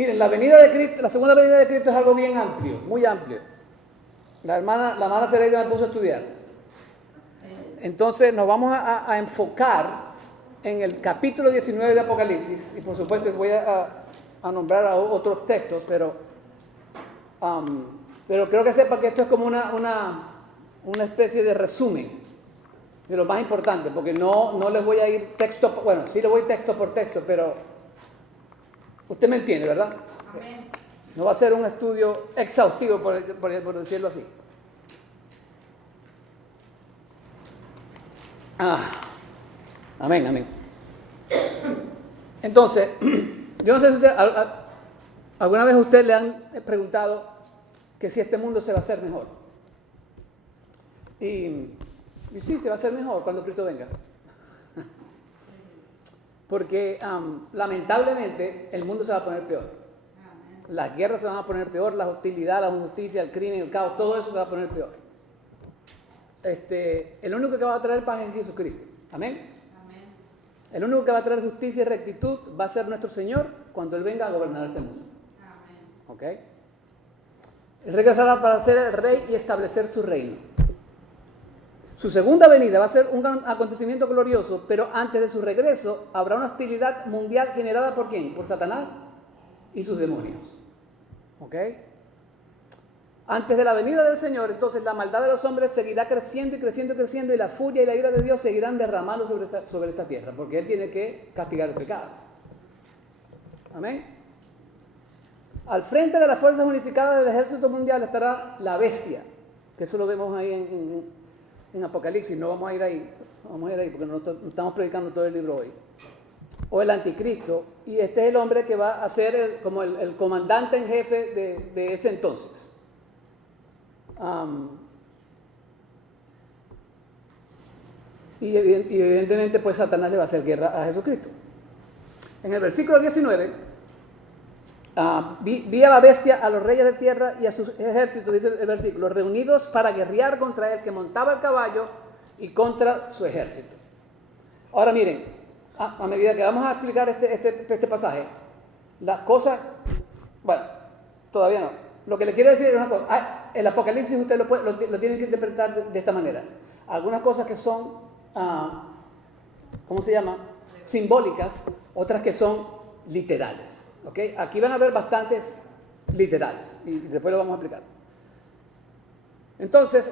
Miren, la venida de Cristo, la segunda venida de Cristo es algo bien amplio, muy amplio. La hermana Cereida me puso a estudiar. Entonces nos vamos a enfocar en el capítulo 19 de Apocalipsis, y por supuesto voy a nombrar a otros textos, pero creo que sepa que esto es como una especie de resumen de lo más importante, porque no les voy a ir texto, bueno, sí les voy texto por texto, pero usted me entiende, ¿verdad? Amén. No va a ser un estudio exhaustivo, por decirlo así. Amén, amén. Entonces, yo no sé si alguna vez a usted le han preguntado que si este mundo se va a hacer mejor. Y sí, se va a hacer mejor cuando Cristo venga. Porque lamentablemente el mundo se va a poner peor. Las guerras se van a poner peor, la hostilidad, la injusticia, el crimen, el caos, todo eso se va a poner peor. El único que va a traer paz es Jesucristo. Amén. Amén. El único que va a traer justicia y rectitud va a ser nuestro Señor cuando Él venga a gobernar este mundo. Amén. ¿Ok? Él regresará para ser el rey y establecer su reino. Su segunda venida va a ser un acontecimiento glorioso, pero antes de su regreso habrá una hostilidad mundial generada ¿por quién? Por Satanás y sus demonios. ¿Ok? Antes de la venida del Señor, entonces la maldad de los hombres seguirá creciendo y creciendo y creciendo, y la furia y la ira de Dios seguirán derramando sobre esta tierra, porque Él tiene que castigar el pecado. Amén. Al frente de las fuerzas unificadas del ejército mundial estará la bestia, que eso lo vemos ahí en Apocalipsis. No vamos a ir ahí, porque no estamos predicando todo el libro hoy. O el anticristo, y este es el hombre que va a ser como el comandante en jefe de ese entonces. Y evidentemente pues Satanás le va a hacer guerra a Jesucristo. En el versículo 19 vi a la bestia, a los reyes de tierra y a sus ejércitos, dice el versículo, reunidos para guerrear contra el que montaba el caballo y contra su ejército. Ahora miren, a medida que vamos a explicar este pasaje, las cosas, bueno, todavía no. Lo que le quiero decir es una cosa. El Apocalipsis usted lo tiene que interpretar de esta manera. Algunas cosas que son, ¿cómo se llama? Simbólicas, otras que son literales. ¿Okay? Aquí van a haber bastantes literales y después lo vamos a explicar. Entonces,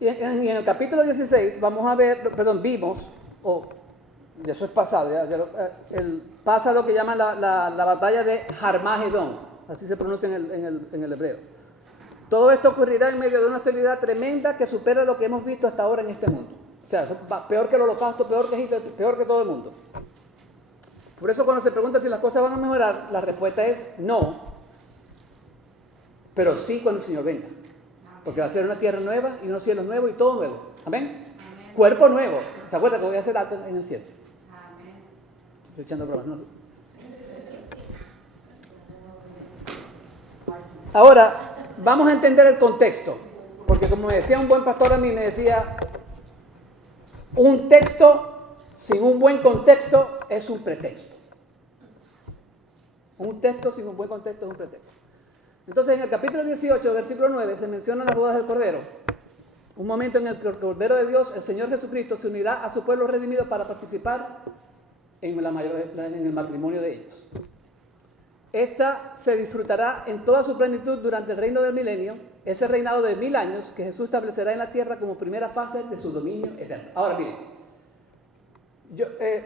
en el capítulo 16 vimos, eso es pasado, pasa lo que llaman la batalla de Harmagedón, así se pronuncia en el hebreo. Todo esto ocurrirá en medio de una hostilidad tremenda que supera lo que hemos visto hasta ahora en este mundo. O sea, peor que el holocausto, peor que Egipto, peor que todo el mundo. Por eso cuando se pregunta si las cosas van a mejorar, la respuesta es no, pero sí cuando el Señor venga. Porque va a ser una tierra nueva y unos cielos nuevos y todo nuevo. ¿Amén? Amén. Cuerpo nuevo. ¿Se acuerdan que voy a hacer alto en el cielo? Amén. Estoy echando bromas, no sé. Ahora, vamos a entender el contexto. Porque como me decía un buen pastor a mí, me decía, un texto sin un buen contexto es un pretexto. Un texto sin un buen contexto es un pretexto. Entonces, en el capítulo 18, versículo 9, se mencionan las bodas del Cordero. Un momento en el que el Cordero de Dios, el Señor Jesucristo, se unirá a su pueblo redimido para participar en el matrimonio de ellos. Esta se disfrutará en toda su plenitud durante el reino del milenio, ese reinado de 1000 años que Jesús establecerá en la tierra como primera fase de su dominio eterno. Ahora, miren,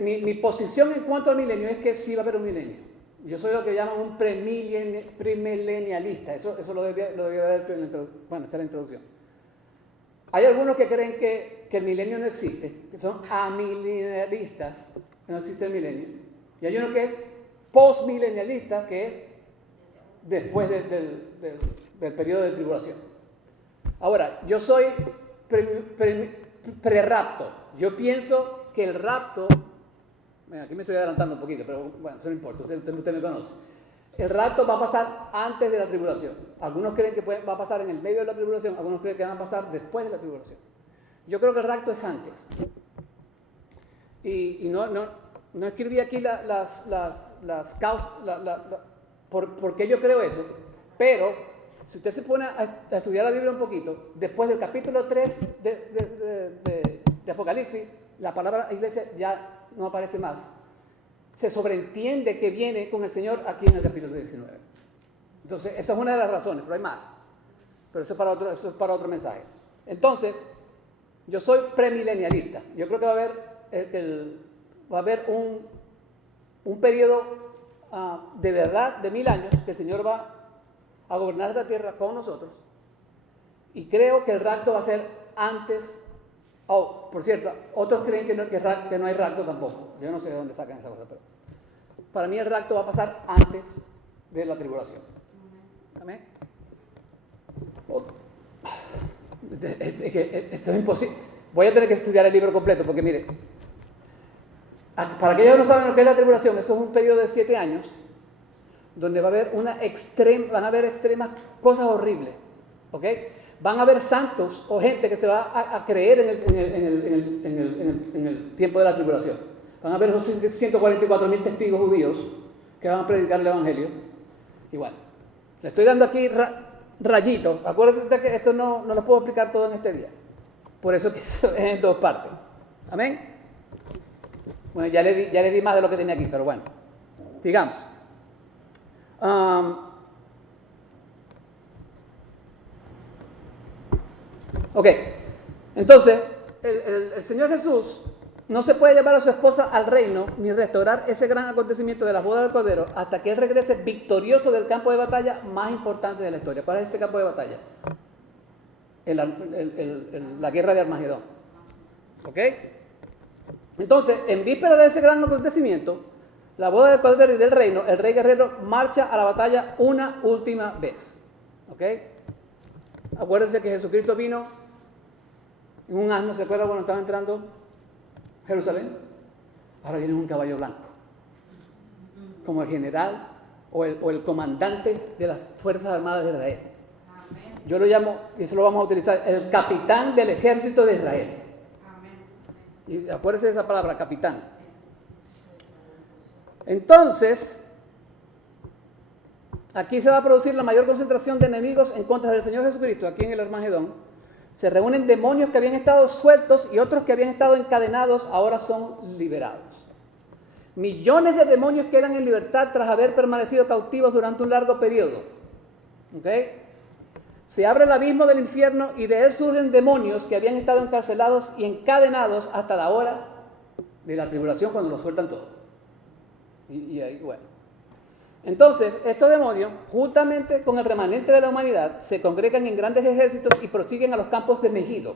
mi posición en cuanto al milenio es que sí va a haber un milenio. Yo soy lo que llaman un premilenialista. Eso lo debía haber hecho esta es la introducción. Hay algunos que creen que el milenio no existe, que son amilenialistas, que no existe el milenio. Y hay uno que es postmilenialista, que es después del periodo de tribulación. Ahora, yo soy prerapto. Yo pienso que el rapto... Bueno, aquí me estoy adelantando un poquito, pero bueno, eso no importa, usted me conoce. El rapto va a pasar antes de la tribulación. Algunos creen que va a pasar en el medio de la tribulación, algunos creen que va a pasar después de la tribulación. Yo creo que el rapto es antes. Y no escribí aquí las causas, por qué yo creo eso, pero si usted se pone a estudiar la Biblia un poquito, después del capítulo 3 de Apocalipsis, la palabra iglesia ya no aparece más. Se sobreentiende que viene con el Señor aquí en el capítulo 19. Entonces, esa es una de las razones, pero hay más. Pero eso es para otro mensaje. Entonces, yo soy premilenialista. Yo creo que va a haber un periodo de verdad de 1000 años que el Señor va a gobernar esta tierra con nosotros. Y creo que el rapto va a ser antes. Oh, por cierto, otros creen que no hay rapto tampoco. Yo no sé de dónde sacan esa cosa, pero para mí el rapto va a pasar antes de la tribulación. Amén. Esto es imposible. Voy a tener que estudiar el libro completo porque mire, para aquellos que no saben lo que es la tribulación, eso es un periodo de 7 años donde va a haber van a haber extremas cosas horribles, ¿ok? Van a haber santos o gente que se va a creer en el tiempo de la tribulación. Van a haber esos 144.000 testigos judíos que van a predicar el evangelio. Igual, le estoy dando aquí rayitos. Acuérdense que esto no lo puedo explicar todo en este día. Por eso que es en 2 partes. Amén. Bueno, ya le di más de lo que tenía aquí, pero bueno, sigamos. Ok, entonces, el Señor Jesús no se puede llevar a su esposa al reino ni restaurar ese gran acontecimiento de la boda del Cordero hasta que Él regrese victorioso del campo de batalla más importante de la historia. ¿Cuál es ese campo de batalla? La guerra de Armagedón. ¿Ok? Entonces, en víspera de ese gran acontecimiento, la boda del Cordero y del reino, el rey guerrero marcha a la batalla una última vez. ¿Ok? Acuérdense que Jesucristo vino en un asno, ¿se acuerdan cuando estaban entrando a Jerusalén? Ahora viene en un caballo blanco, como el general o el comandante de las Fuerzas Armadas de Israel. Yo lo llamo, y eso lo vamos a utilizar, el capitán del ejército de Israel. Y acuérdense de esa palabra, capitán. Entonces, aquí se va a producir la mayor concentración de enemigos en contra del Señor Jesucristo, aquí en el Armagedón. Se reúnen demonios que habían estado sueltos y otros que habían estado encadenados, ahora son liberados. Millones de demonios quedan en libertad tras haber permanecido cautivos durante un largo periodo. ¿Ok? Se abre el abismo del infierno y de él surgen demonios que habían estado encarcelados y encadenados hasta la hora de la tribulación, cuando los sueltan todos. Y ahí, bueno. Entonces, estos demonios, juntamente con el remanente de la humanidad, se congregan en grandes ejércitos y prosiguen a los campos de Megido,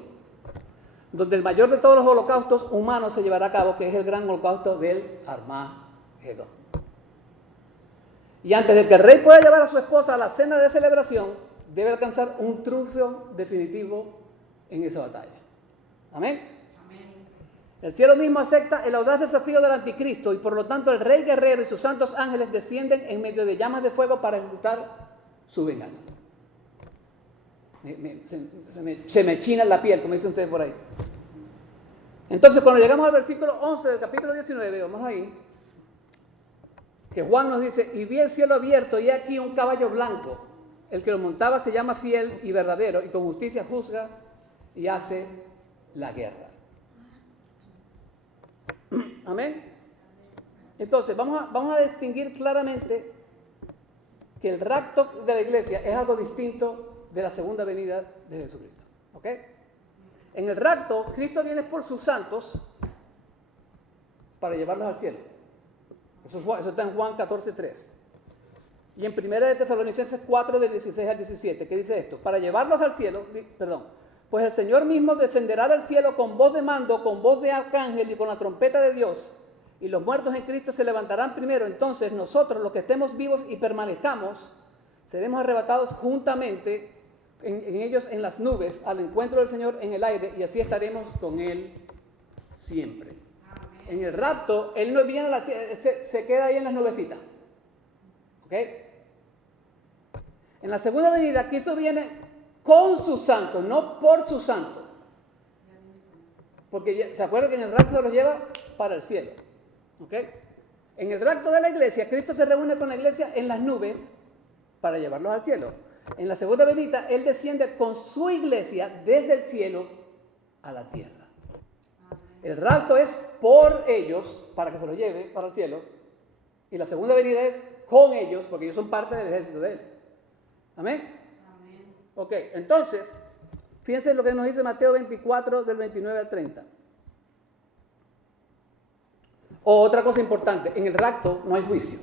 donde el mayor de todos los holocaustos humanos se llevará a cabo, que es el gran holocausto del Armagedón. Y antes de que el rey pueda llevar a su esposa a la cena de celebración, debe alcanzar un triunfo definitivo en esa batalla. Amén. El cielo mismo acepta el audaz desafío del anticristo y por lo tanto el rey guerrero y sus santos ángeles descienden en medio de llamas de fuego para ejecutar su venganza. Se me china la piel, como dicen ustedes por ahí. Entonces, cuando llegamos al versículo 11 del capítulo 19, vamos ahí, que Juan nos dice, y vi el cielo abierto y aquí un caballo blanco. El que lo montaba se llama Fiel y Verdadero y con justicia juzga y hace la guerra. Amén. Entonces, vamos a distinguir claramente que el rapto de la iglesia es algo distinto de la segunda venida de Jesucristo. ¿Ok? En el rapto, Cristo viene por sus santos para llevarlos al cielo. Eso está en Juan 14:3. Y en 1 de Tesalonicenses 4, del 16 al 17, ¿qué dice esto? Para llevarlos al cielo, pues el Señor mismo descenderá del cielo con voz de mando, con voz de arcángel y con la trompeta de Dios. Y los muertos en Cristo se levantarán primero. Entonces nosotros, los que estemos vivos y permanezcamos, seremos arrebatados juntamente en ellos en las nubes, al encuentro del Señor en el aire, y así estaremos con Él siempre. Amén. En el rapto, Él no viene a la tierra, se queda ahí en las nubecitas. ¿Ok? En la segunda venida, Cristo viene con sus santos, no por sus santos. Porque se acuerdan que en el rapto se los lleva para el cielo. ¿Ok? En el rapto de la iglesia, Cristo se reúne con la iglesia en las nubes para llevarlos al cielo. En la segunda venida, Él desciende con su iglesia desde el cielo a la tierra. El rapto es por ellos, para que se los lleve para el cielo. Y la segunda venida es con ellos, porque ellos son parte del ejército de Él. ¿Amén? Amén. Ok, entonces, fíjense lo que nos dice Mateo 24, del 29 al 30. Otra cosa importante, en el rapto no hay juicio.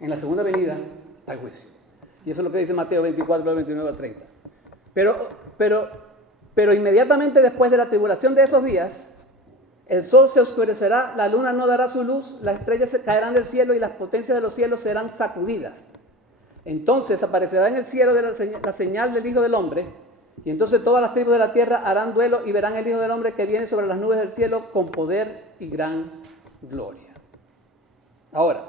En la segunda venida hay juicio. Y eso es lo que dice Mateo 24, del 29 al 30. Pero inmediatamente después de la tribulación de esos días, el sol se oscurecerá, la luna no dará su luz, las estrellas se caerán del cielo y las potencias de los cielos serán sacudidas. Entonces aparecerá en el cielo la señal del Hijo del Hombre, y entonces todas las tribus de la tierra harán duelo y verán el Hijo del Hombre que viene sobre las nubes del cielo con poder y gran gloria. Ahora,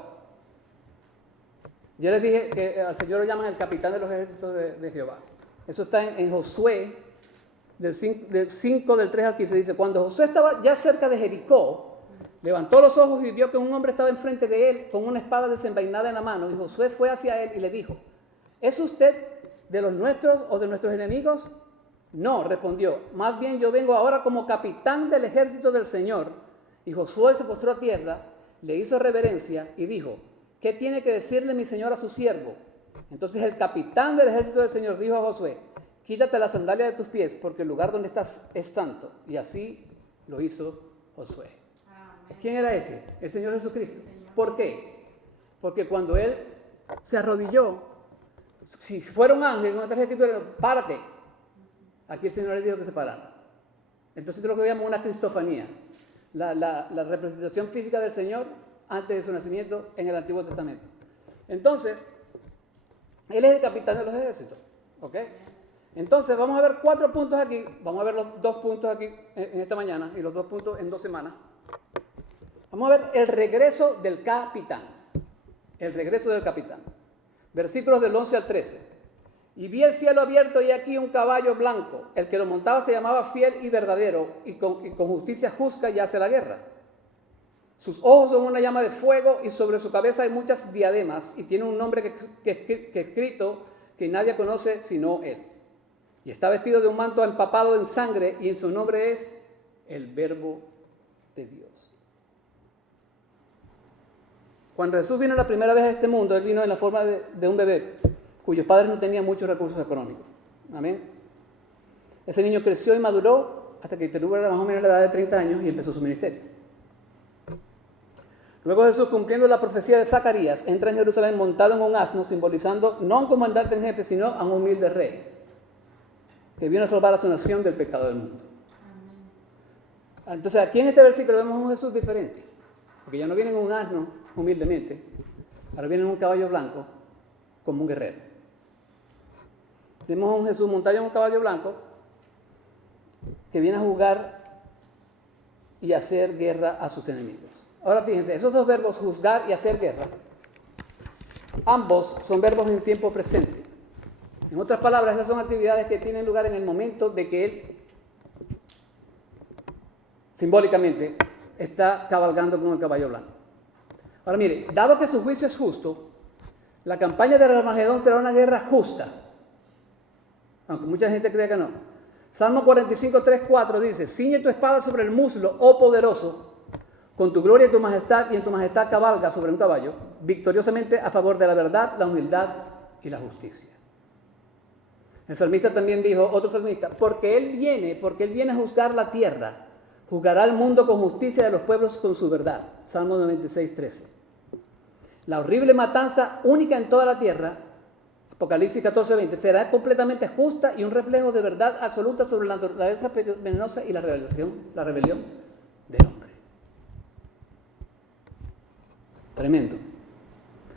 yo les dije que al Señor lo llaman el capitán de los ejércitos de Jehová. Eso está en Josué, del 5 del 3 al 15, dice: cuando Josué estaba ya cerca de Jericó, levantó los ojos y vio que un hombre estaba enfrente de él con una espada desenvainada en la mano, y Josué fue hacia él y le dijo: ¿es usted de los nuestros o de nuestros enemigos? No, respondió, más bien yo vengo ahora como capitán del ejército del Señor. Y Josué se postró a tierra, le hizo reverencia y dijo: ¿qué tiene que decirle mi señor a su siervo? Entonces el capitán del ejército del Señor dijo a Josué: quítate la sandalia de tus pies, porque el lugar donde estás es santo. Y así lo hizo Josué. Amén. ¿Quién era ese? El Señor Jesucristo. ¿Por qué? Porque cuando él se arrodilló, si fuera un ángel, en una tarjeta de escritura, párate. Aquí el Señor le dijo que se parara. Entonces, esto es lo que llamamos una cristofanía. La representación física del Señor antes de su nacimiento en el Antiguo Testamento. Entonces, Él es el capitán de los ejércitos. ¿Ok? Entonces, vamos a ver 4 puntos aquí. Vamos a ver los 2 puntos aquí en esta mañana y los 2 puntos en 2 semanas. Vamos a ver el regreso del capitán. El regreso del capitán. Versículos del 11 al 13. Y vi el cielo abierto y aquí un caballo blanco. El que lo montaba se llamaba Fiel y Verdadero, y con justicia juzga y hace la guerra. Sus ojos son una llama de fuego y sobre su cabeza hay muchas diademas, y tiene un nombre que escrito que nadie conoce sino él. Y está vestido de un manto empapado en sangre, y en su nombre es el Verbo de Dios. Cuando Jesús vino la primera vez a este mundo, Él vino en la forma de un bebé, cuyos padres no tenían muchos recursos económicos. Amén. Ese niño creció y maduró hasta que tuvo más o menos la edad de 30 años y empezó su ministerio. Luego Jesús, cumpliendo la profecía de Zacarías, entra en Jerusalén montado en un asno, simbolizando no a un comandante en jefe, sino a un humilde rey, que vino a salvar a su nación del pecado del mundo. Entonces, aquí en este versículo vemos a un Jesús diferente, porque ya no viene en un asno humildemente, ahora viene en un caballo blanco como un guerrero. Vemos a un Jesús montado en un caballo blanco que viene a jugar y hacer guerra a sus enemigos. Ahora fíjense, esos 2 verbos, juzgar y hacer guerra, ambos son verbos en tiempo presente. En otras palabras, esas son actividades que tienen lugar en el momento de que Él, simbólicamente, está cabalgando con el caballo blanco. Ahora mire, dado que su juicio es justo, la campaña de Armagedón será una guerra justa, aunque mucha gente cree que no. Salmo 45, 3, 4 dice: ciñe tu espada sobre el muslo, oh poderoso, con tu gloria y tu majestad, y en tu majestad cabalga sobre un caballo, victoriosamente a favor de la verdad, la humildad y la justicia. El salmista también dijo, otro salmista: porque él viene a juzgar la tierra, juzgará al mundo con justicia y a los pueblos con su verdad. Salmo 96, 13. La horrible matanza única en toda la tierra, Apocalipsis 14, 20, será completamente justa y un reflejo de verdad absoluta sobre la naturaleza venenosa y la rebelión del hombre. Tremendo.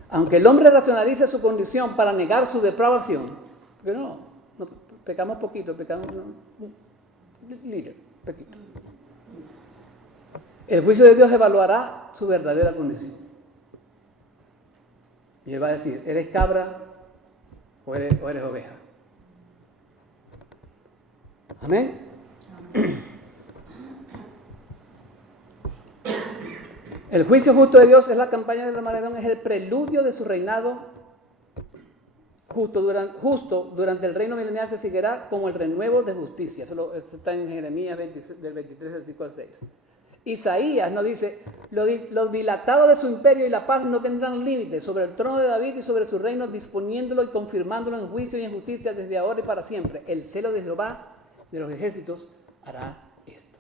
Aunque el hombre racionalice su condición para negar su depravación, porque no pecamos poquito, pecamos poquito. El juicio de Dios evaluará su verdadera condición. Y Él va a decir: ¿eres cabra o eres oveja? Amén. El juicio justo de Dios es la campaña del Armagedón, es el preludio de su reinado justo durante el reino milenial que seguirá como el renuevo de justicia. Eso está en Jeremías 26, del 23, versículo 6. Isaías nos dice, lo dilatado de su imperio y la paz no tendrán límites sobre el trono de David y sobre su reino, disponiéndolo y confirmándolo en juicio y en justicia desde ahora y para siempre. El celo de Jehová de los ejércitos hará esto.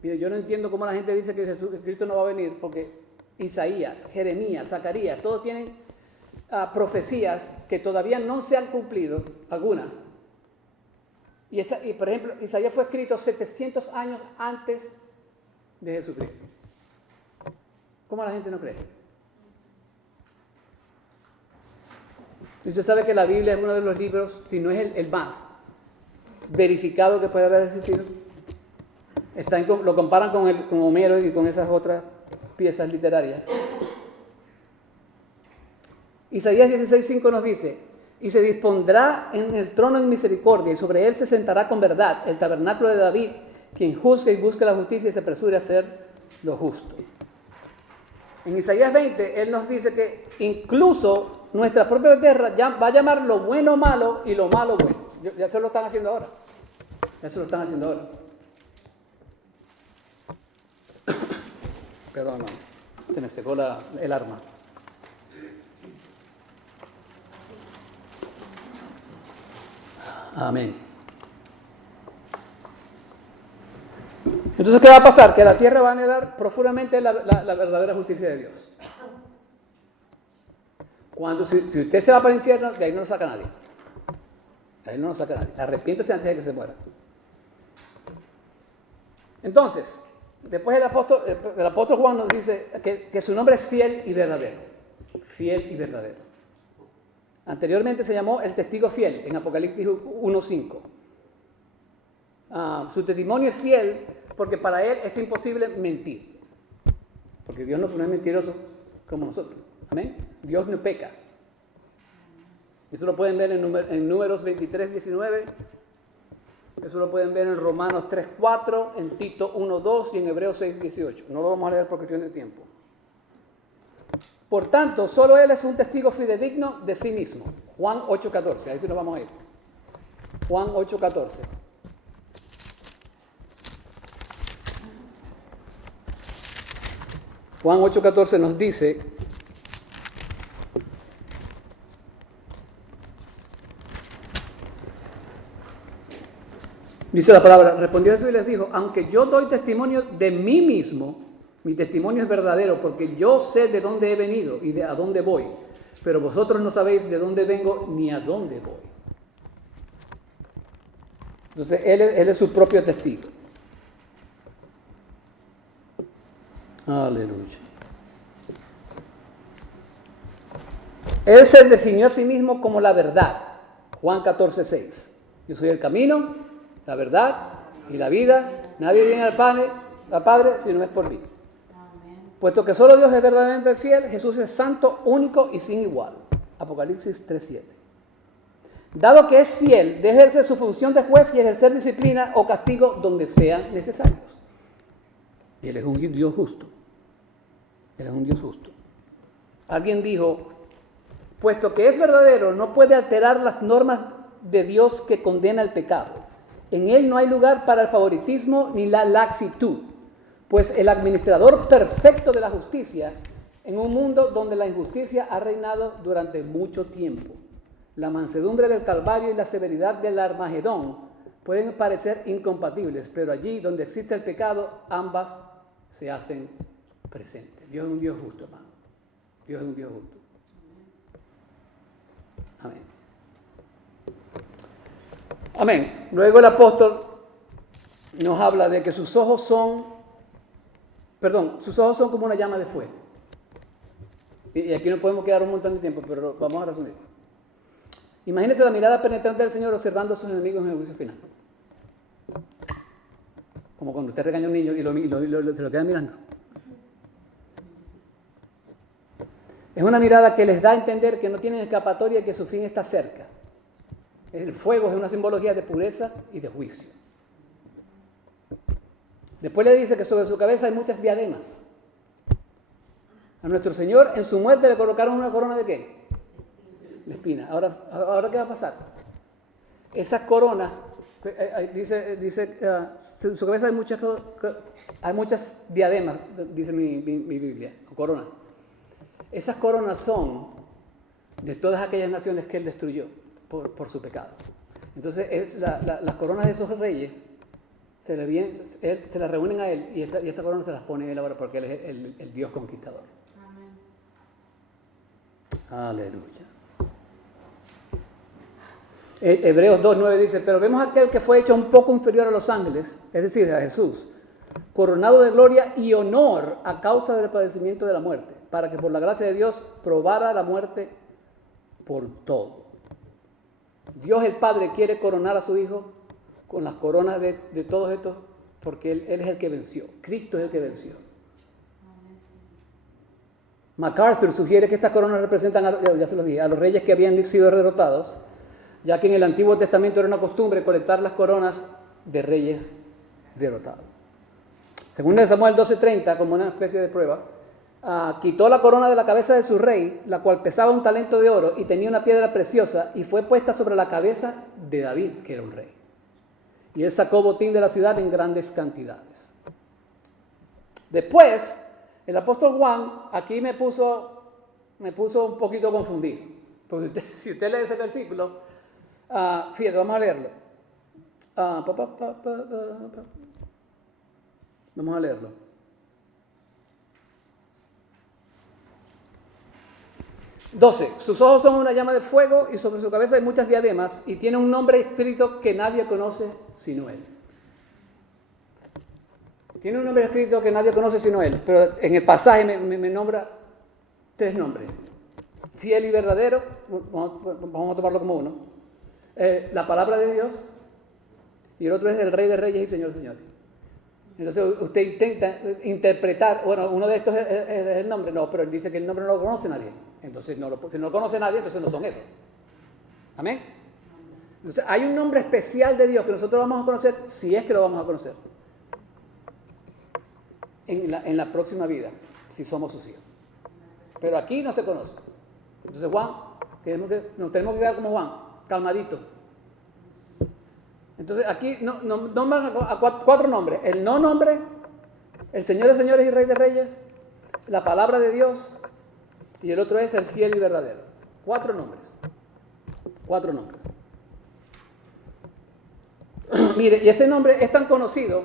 Mire, yo no entiendo cómo la gente dice que Cristo no va a venir, porque Isaías, Jeremías, Zacarías, todos tienen profecías que todavía no se han cumplido, algunas. Y por ejemplo, Isaías fue escrito 700 años antes de Jesucristo. ¿Cómo la gente no cree? Y usted sabe que la Biblia es uno de los libros, si no es el más verificado que puede haber existido. Lo comparan con Homero y con esas otras piezas literarias. Isaías 16:5 nos dice: y se dispondrá en el trono en misericordia, y sobre él se sentará con verdad el tabernáculo de David, quien juzga y busca la justicia y se apresure a hacer lo justo. En Isaías 20, él nos dice que incluso nuestra propia tierra ya va a llamar lo bueno malo y lo malo bueno. Ya se lo están haciendo ahora. Perdón, hermano. Se me secó el arma. Amén. Entonces, ¿qué va a pasar? Que la tierra va a anhelar profundamente la verdadera justicia de Dios. Si usted se va para el infierno, de ahí no lo saca nadie. Arrepiéntese antes de que se muera. Entonces, después el apóstol Juan nos dice que su nombre es fiel y verdadero. Fiel y verdadero. Anteriormente se llamó el testigo fiel en Apocalipsis 1:5. Su testimonio es fiel porque para él es imposible mentir. Porque Dios no es mentiroso como nosotros. Amén. Dios no peca. Eso lo pueden ver en Números 23:19. Eso lo pueden ver en Romanos 3:4, en Tito 1:2 y en Hebreos 6:18. No lo vamos a leer por cuestión de tiempo. Por tanto, solo él es un testigo fidedigno de sí mismo. Juan 8:14. Ahí sí nos vamos a ir. Juan 8:14. Juan 8:14 nos dice: dice la palabra, respondió Jesús y les dijo: aunque yo doy testimonio de mí mismo, mi testimonio es verdadero, porque yo sé de dónde he venido y a dónde voy, pero vosotros no sabéis de dónde vengo ni a dónde voy. Entonces, él es su propio testigo. Aleluya. Él se definió a sí mismo como la verdad. Juan 14:6. Yo soy el camino, la verdad y la vida. Nadie viene al Padre si no es por mí. Puesto que solo Dios es verdaderamente fiel, Jesús es santo, único y sin igual. Apocalipsis 3:7. Dado que es fiel, de ejercer su función de juez y ejercer disciplina o castigo donde sean necesarios. Y Él es un Dios justo. Alguien dijo: puesto que es verdadero, no puede alterar las normas de Dios que condena el pecado. En Él no hay lugar para el favoritismo ni la laxitud, pues el administrador perfecto de la justicia, en un mundo donde la injusticia ha reinado durante mucho tiempo. La mansedumbre del Calvario y la severidad del Armagedón pueden parecer incompatibles, pero allí donde existe el pecado, ambas se hacen presentes. Dios es un Dios justo, hermano. Dios es un Dios justo. Amén. Amén. Luego el apóstol nos habla de que sus ojos son como una llama de fuego. Y aquí no podemos quedar un montón de tiempo, pero vamos a resumir. Imagínense la mirada penetrante del Señor observando a sus enemigos en el juicio final. Como cuando usted regaña a un niño y se lo queda mirando. Es una mirada que les da a entender que no tienen escapatoria y que su fin está cerca. El fuego es una simbología de pureza y de juicio. Después le dice que sobre su cabeza hay muchas diademas. A nuestro Señor en su muerte le colocaron una corona ¿de qué? De espina. Ahora ¿qué va a pasar? Esas coronas, dice en su cabeza hay muchas diademas, dice mi Biblia, o coronas. Esas coronas son de todas aquellas naciones que Él destruyó por su pecado. Entonces las coronas de esos reyes se las reúnen a Él y esa corona se las pone Él ahora porque Él es el Dios conquistador. Amén. Aleluya. Hebreos 2:9 dice, pero vemos a aquel que fue hecho un poco inferior a los ángeles, es decir, a Jesús, coronado de gloria y honor a causa del padecimiento de la muerte, para que por la gracia de Dios probara la muerte por todo. Dios el Padre quiere coronar a su Hijo con las coronas de todos estos, porque Él es el que venció. Cristo es el que venció. MacArthur sugiere que estas coronas representan, ya se los dije, a los reyes que habían sido derrotados, ya que en el Antiguo Testamento era una costumbre colectar las coronas de reyes derrotados. Según Samuel 12:30, como una especie de prueba, quitó la corona de la cabeza de su rey, la cual pesaba un talento de oro y tenía una piedra preciosa, y fue puesta sobre la cabeza de David, que era un rey. Y él sacó botín de la ciudad en grandes cantidades. Después, el apóstol Juan aquí me puso un poquito confundido. Porque si usted lee ese versículo, fíjate, vamos a leerlo. Vamos a leerlo. Doce. Sus ojos son una llama de fuego y sobre su cabeza hay muchas diademas y tiene un nombre escrito que nadie conoce sino Él. Tiene un nombre escrito que nadie conoce sino Él, pero en el pasaje me nombra 3 nombres. Fiel y verdadero, vamos a tomarlo como uno. La palabra de Dios, y el otro es el Rey de Reyes y Señor de Señores. Entonces usted intenta interpretar, bueno, uno de estos es el nombre, no, pero él dice que el nombre no lo conoce nadie. Entonces, si no lo conoce nadie, entonces no son esos. Amén. Entonces hay un nombre especial de Dios que nosotros vamos a conocer, si es que lo vamos a conocer, en la próxima vida, si somos sus hijos. Pero aquí no se conoce. Entonces Juan, nos tenemos que quedar como Juan, calmadito. Entonces aquí nombran a 4 nombres. El no nombre, el Señor de Señores y Rey de Reyes, la palabra de Dios, y el otro es el fiel y verdadero. 4 nombres. 4 nombres. Mire, y ese nombre es tan conocido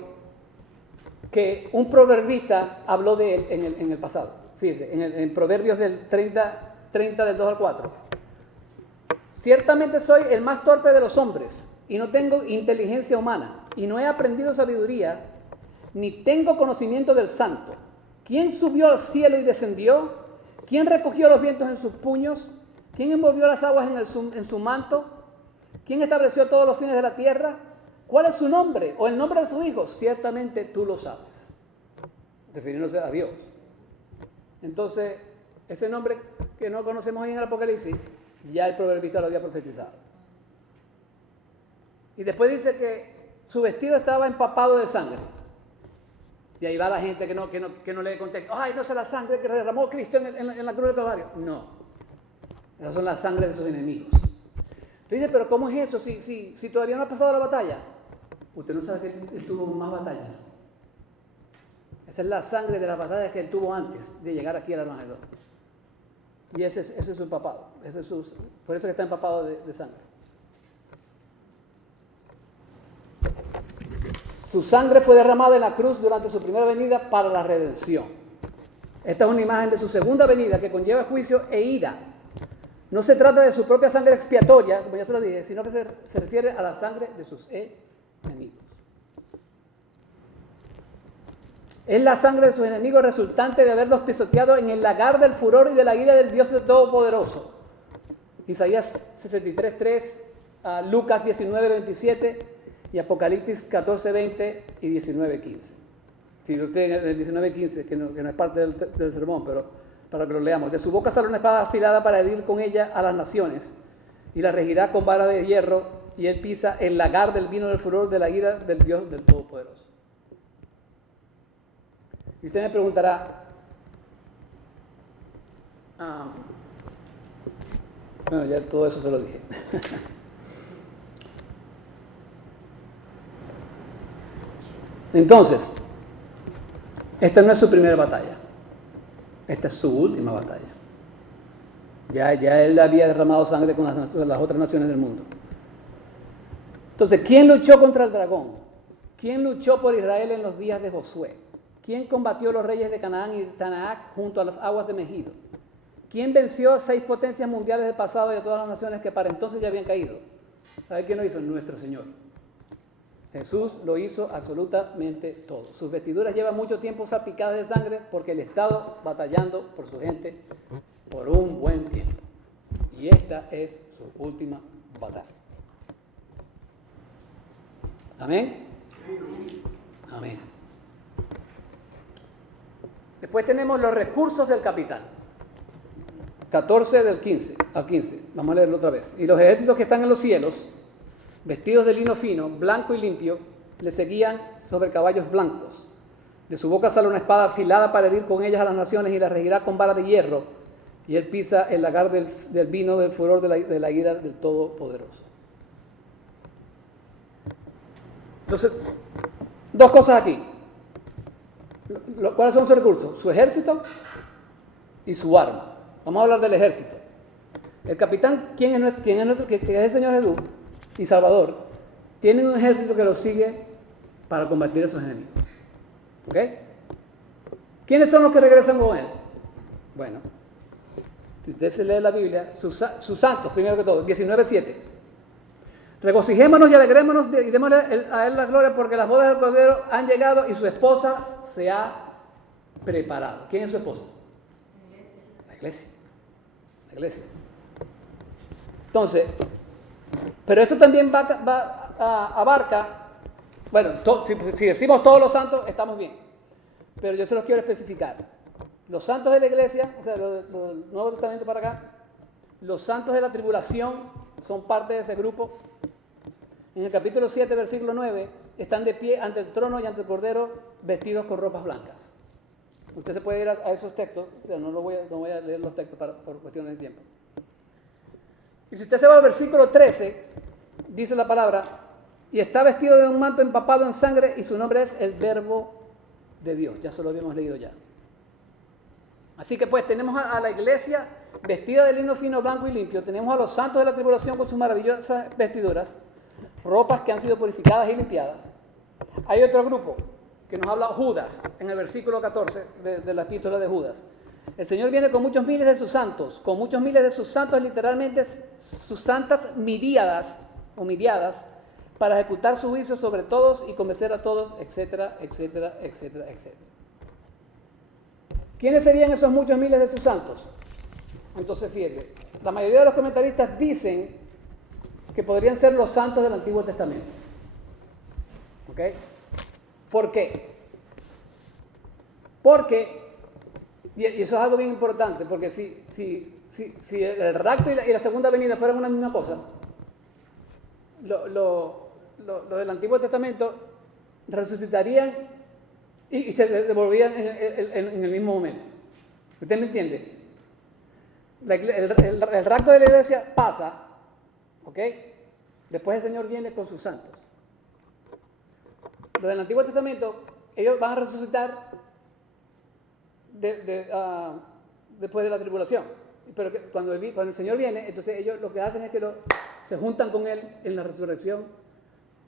que un proverbista habló de él en el pasado. Fíjense, en Proverbios del 30 del 2 al 4. Ciertamente soy el más torpe de los hombres y no tengo inteligencia humana y no he aprendido sabiduría ni tengo conocimiento del santo. ¿Quién subió al cielo y descendió? ¿Quién recogió los vientos en sus puños? ¿Quién envolvió las aguas en su manto? ¿Quién estableció todos los fines de la tierra? ¿Cuál es su nombre o el nombre de su hijo? Ciertamente tú lo sabes. Refiriéndose a Dios. Entonces, ese nombre que no conocemos ahí en el Apocalipsis, ya el proverbista lo había profetizado. Y después dice que su vestido estaba empapado de sangre. Y ahí va la gente que no lee contexto. ¡Ay, no es la sangre que derramó Cristo en la cruz del Calvario! No. Esas son las sangres de sus enemigos. Tú dices, pero ¿cómo es eso si todavía no ha pasado la batalla? Usted no sabe que él tuvo más batallas. Esa es la sangre de las batallas que él tuvo antes de llegar aquí al Armagedón. Y ese es su empapado. Por eso que está empapado de sangre. Su sangre fue derramada en la cruz durante su primera venida para la redención. Esta es una imagen de su segunda venida que conlleva juicio e ira. No se trata de su propia sangre expiatoria, como ya se lo dije, sino que se refiere a la sangre de sus enemigos. Es la sangre de sus enemigos resultante de haberlos pisoteado en el lagar del furor y de la ira del Dios Todopoderoso. Isaías 63:3, Lucas 19:27 y Apocalipsis 14:20 y 19:15. Si usted en el 19:15, que no es parte del sermón, pero para que lo leamos. De su boca sale una espada afilada para herir con ella a las naciones, y la regirá con vara de hierro, y él pisa el lagar del vino del furor de la ira del Dios del Todopoderoso. Y usted me preguntará, Bueno, ya todo eso se lo dije. Entonces, esta no es su primera batalla. Esta es su última batalla. Ya él había derramado sangre con las otras naciones del mundo. Entonces, ¿quién luchó contra el dragón? ¿Quién luchó por Israel en los días de Josué? ¿Quién combatió a los reyes de Canaán y Tanaac junto a las aguas de Megido? ¿Quién venció a 6 potencias mundiales del pasado y a todas las naciones que para entonces ya habían caído? ¿Sabe quién lo hizo? Nuestro Señor. Jesús lo hizo absolutamente todo. Sus vestiduras llevan mucho tiempo salpicadas de sangre porque él ha estado batallando por su gente por un buen tiempo. Y esta es su última batalla. ¿Amén? Amén. Después tenemos los recursos del capitán. 14 del 15 al 15. Vamos a leerlo otra vez. Y los ejércitos que están en los cielos, vestidos de lino fino, blanco y limpio, le seguían sobre caballos blancos. De su boca sale una espada afilada para herir con ellas a las naciones y las regirá con vara de hierro. Y él pisa el lagar del vino del furor de la ira del Todopoderoso. Entonces, dos cosas aquí. ¿Cuáles son sus recursos? Su ejército y su arma. Vamos a hablar del ejército. El capitán, ¿quién es nuestro? Que es el Señor Jesús y Salvador, tiene un ejército que lo sigue para combatir a sus enemigos. ¿Ok? ¿Quiénes son los que regresan con él? Bueno, si usted se lee la Biblia, sus santos, primero que todo, 19:7. Regocijémonos y alegrémonos y démosle a él la gloria porque las bodas del Cordero han llegado y su esposa se ha preparado. ¿Quién es su esposa? La iglesia. La iglesia. Entonces, pero esto también abarca, bueno, si decimos todos los santos, estamos bien. Pero yo se los quiero especificar. Los santos de la iglesia, o sea, los Nuevo Testamento para acá, los santos de la tribulación son parte de ese grupo. En el capítulo 7, versículo 9, están de pie ante el trono y ante el Cordero vestidos con ropas blancas. Usted se puede ir a esos textos, o sea, no voy a leer los textos por cuestiones de tiempo. Y si usted se va al versículo 13, dice la palabra, y está vestido de un manto empapado en sangre y su nombre es el Verbo de Dios. Ya se lo habíamos leído ya. Así que pues tenemos a la iglesia vestida de lino fino, blanco y limpio. Tenemos a los santos de la tribulación con sus maravillosas vestiduras, ropas que han sido purificadas y limpiadas. Hay otro grupo que nos habla Judas en el versículo 14 de la epístola de Judas. El Señor viene con muchos miles de sus santos, literalmente sus santas miríadas o miriadas, para ejecutar su juicio sobre todos y convencer a todos, etcétera, etcétera, etcétera, etcétera. ¿Quiénes serían esos muchos miles de sus santos? Entonces, fíjense, la mayoría de los comentaristas dicen que podrían ser los santos del Antiguo Testamento. ¿Ok? ¿Por qué? Porque, y eso es algo bien importante, porque si el rapto y la segunda venida fueran una misma cosa, lo del Antiguo Testamento resucitarían y se devolvían en el mismo momento. ¿Usted me entiende? El rapto de la iglesia pasa, ¿ok? Después el Señor viene con sus santos. Los del Antiguo Testamento, ellos van a resucitar después de la tribulación. Pero cuando el Señor viene, entonces ellos lo que hacen es que se juntan con Él en la resurrección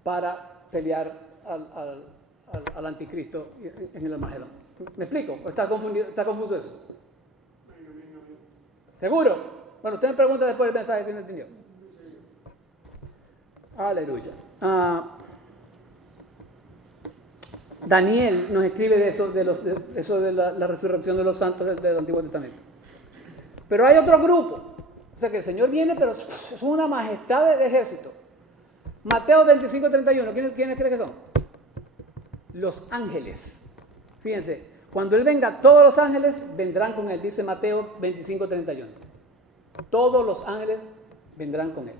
para pelear al anticristo en el Armagedón. ¿Me explico? ¿O está confuso eso? ¿Seguro? Bueno, usted me pregunta después del mensaje si no entendió. Aleluya. Daniel nos escribe de eso de la resurrección de los santos del Antiguo Testamento. Pero hay otro grupo. O sea que el Señor viene, pero es una majestad de ejército. Mateo 25:31. ¿Quiénes creen que son? Los ángeles. Fíjense, cuando Él venga, todos los ángeles vendrán con Él, dice Mateo 25:31. Todos los ángeles vendrán con Él.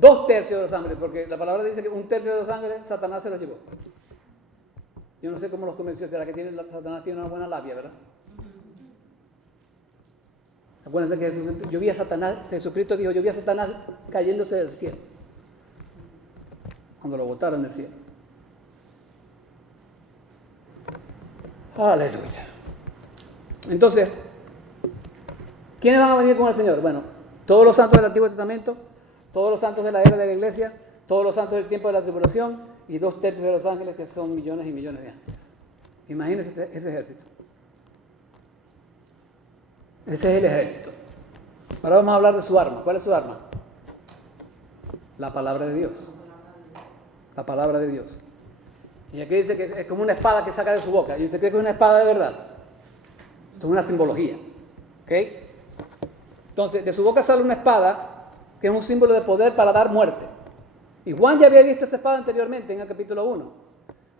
2/3 de los ángeles, porque la palabra dice que 1/3 de los ángeles Satanás se los llevó. Yo no sé cómo los convenció, será que Satanás tiene una buena labia, ¿verdad? Acuérdense que yo vi a Satanás, Jesucristo dijo, yo vi a Satanás cayéndose del cielo, cuando lo botaron del cielo. Aleluya. Entonces, ¿quiénes van a venir con el Señor? Bueno, todos los santos del Antiguo Testamento, todos los santos de la era de la iglesia, todos los santos del tiempo de la tribulación y 2/3 de los ángeles, que son millones y millones de ángeles. Imagínense ese ejército. Ese es el ejército. Ahora vamos a hablar de su arma. ¿Cuál es su arma? La palabra de Dios. La palabra de Dios. Y aquí dice que es como una espada que saca de su boca. ¿Y usted cree que es una espada de verdad? Es una simbología. ¿Ok? Entonces, de su boca sale una espada que es un símbolo de poder para dar muerte. Y Juan ya había visto esa espada anteriormente en el capítulo 1.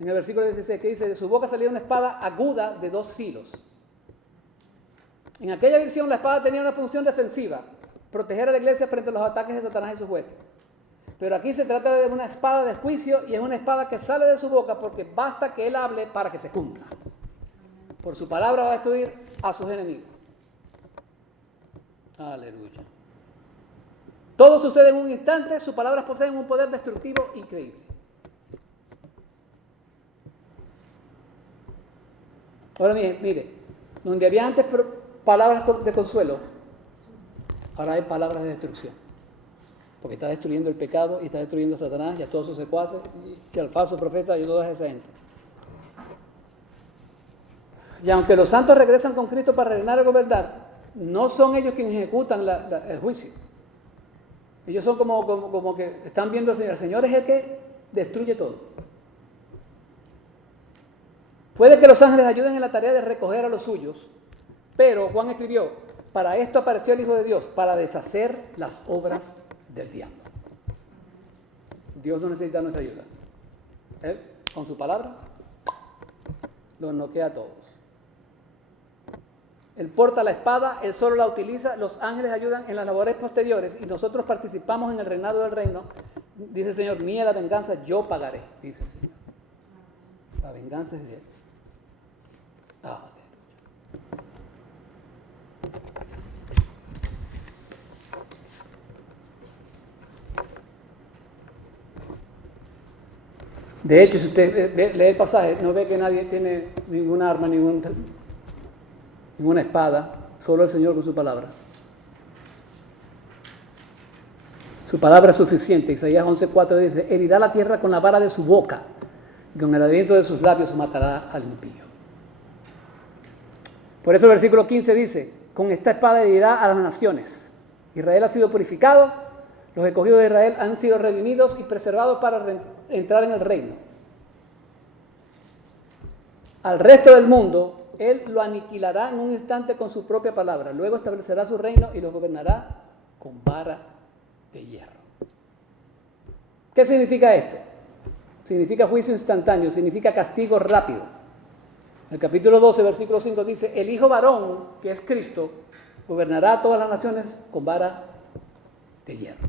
En el versículo 16, que dice, de su boca salía una espada aguda de 2 filos. En aquella visión la espada tenía una función defensiva, proteger a la iglesia frente a los ataques de Satanás y sus huestes. Pero aquí se trata de una espada de juicio y es una espada que sale de su boca porque basta que él hable para que se cumpla. Por su palabra va a destruir a sus enemigos. Aleluya. Todo sucede en un instante, sus palabras poseen un poder destructivo increíble. Ahora mire, donde había antes palabras de consuelo, ahora hay palabras de destrucción. Porque está destruyendo el pecado y está destruyendo a Satanás y a todos sus secuaces y al falso profeta y a toda esa gente. Y aunque los santos regresan con Cristo para reinar y gobernar, no son ellos quienes ejecutan el juicio. Ellos son como que están viendo al Señor. El Señor es el que destruye todo. Puede que los ángeles ayuden en la tarea de recoger a los suyos, pero Juan escribió, para esto apareció el Hijo de Dios, para deshacer las obras del diablo. Dios no necesita nuestra ayuda. Él, con su palabra, los noquea a todos. Él porta la espada, él solo la utiliza, los ángeles ayudan en las labores posteriores y nosotros participamos en el reinado del reino. Dice el Señor, mía la venganza, yo pagaré, dice el Señor. La venganza es de él. Aleluya. De hecho, si usted lee el pasaje, no ve que nadie tiene ninguna arma, ninguna espada, solo el Señor con su palabra. Su palabra es suficiente. Isaías 11:4 dice, herirá la tierra con la vara de su boca, y con el aliento de sus labios matará al impío. Por eso el versículo 15 dice, con esta espada herirá a las naciones. Israel ha sido purificado, los escogidos de Israel han sido redimidos y preservados para entrar en el reino. Al resto del mundo, Él lo aniquilará en un instante con su propia palabra. Luego establecerá su reino y lo gobernará con vara de hierro. ¿Qué significa esto? Significa juicio instantáneo, significa castigo rápido. El capítulo 12, versículo 5 dice, el Hijo varón, que es Cristo, gobernará a todas las naciones con vara de hierro.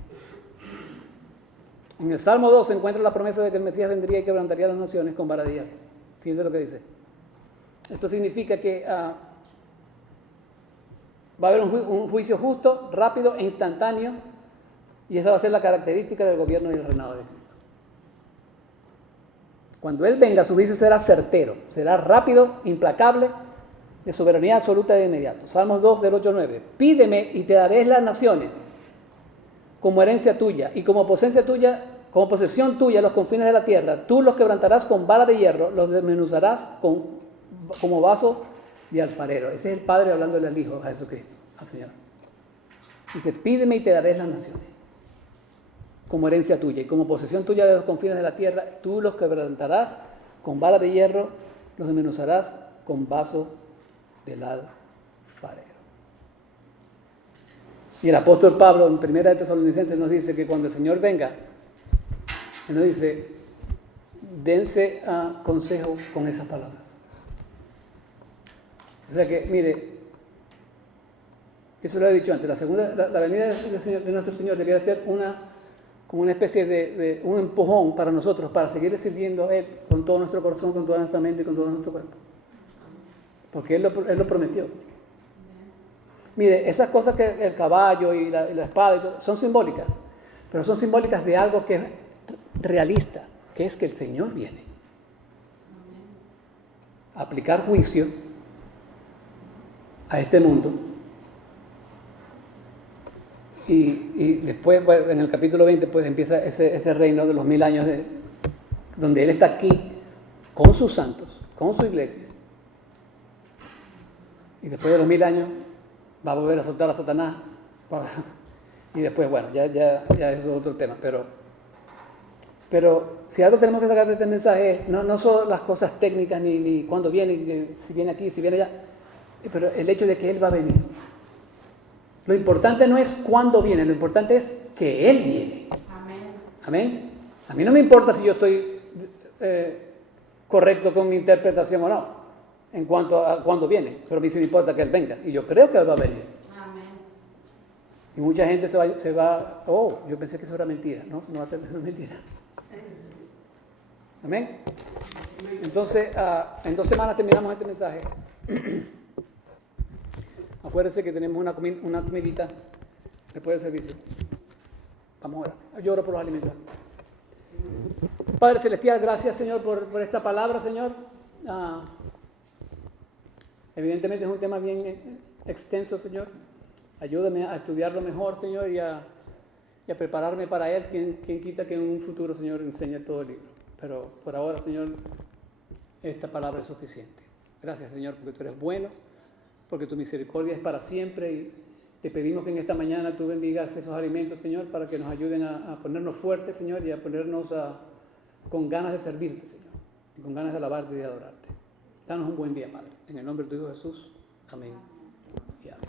En el Salmo 2 se encuentra la promesa de que el Mesías vendría y quebrantaría las naciones con vara de hierro. Fíjense lo que dice. Esto significa que va a haber un juicio justo, rápido e instantáneo, y esa va a ser la característica del gobierno y el reinado de Cristo. Cuando Él venga, su juicio será certero, será rápido, implacable, de soberanía absoluta de inmediato. Salmos 2, del 8 al 9. Pídeme y te daré las naciones como herencia tuya y como posesión tuya los confines de la tierra. Tú los quebrantarás con vara de hierro, los desmenuzarás como vaso de alfarero. Ese es el Padre hablándole al Hijo, a Jesucristo, al Señor. Dice, pídeme y te daré las naciones como herencia tuya y como posesión tuya de los confines de la tierra. Tú los quebrantarás con vara de hierro, los desmenuzarás con vaso del alfarero. Y el apóstol Pablo en 1 de Tesalonicenses nos dice que cuando el Señor venga, Él nos dice, dense a consejo con esas palabras. O sea que, mire, eso lo he dicho antes, la venida de nuestro Señor debería ser como una especie de un empujón para nosotros, para seguir sirviendo a Él con todo nuestro corazón, con toda nuestra mente y con todo nuestro cuerpo. Porque Él lo prometió. Mire, esas cosas que el caballo y la espada y todo, son simbólicas, pero son simbólicas de algo que es realista, que es que el Señor viene a aplicar juicio a este mundo. Y después, pues, en el capítulo 20, pues empieza ese reino de los 1000 años donde Él está aquí con sus santos, con su iglesia. Y después de los 1000 años va a volver a soltar a Satanás. Y después, bueno, ya eso es otro tema. Pero si algo tenemos que sacar de este mensaje es no solo las cosas técnicas, ni cuándo viene, ni si viene aquí, si viene allá, pero el hecho de que Él va a venir. Lo importante no es cuándo viene, lo importante es que Él viene. Amén. Amén. A mí no me importa si yo estoy correcto con mi interpretación o no, en cuanto a cuándo viene, pero a mí sí me importa que Él venga, y yo creo que Él va a venir. Amén. Y mucha gente se va, yo pensé que eso era mentira, no va a ser mentira. Amén. Entonces, en 2 semanas terminamos este mensaje. Acuérdense que tenemos una comidita después del servicio. Vamos a orar. Yo oro por los alimentos. Padre Celestial, gracias, Señor, por esta palabra, Señor. Evidentemente es un tema bien extenso, Señor. Ayúdame a estudiarlo mejor, Señor, y a prepararme para él. Quien quita que en un futuro, Señor, enseñe todo el libro. Pero por ahora, Señor, esta palabra es suficiente. Gracias, Señor, porque tú eres bueno, porque tu misericordia es para siempre. Y te pedimos que en esta mañana tú bendigas esos alimentos, Señor, para que nos ayuden a ponernos fuertes, Señor, y a ponernos con ganas de servirte, Señor, y con ganas de alabarte y de adorarte. Danos un buen día, Padre. En el nombre de tu Hijo Jesús. Amén. Y amén.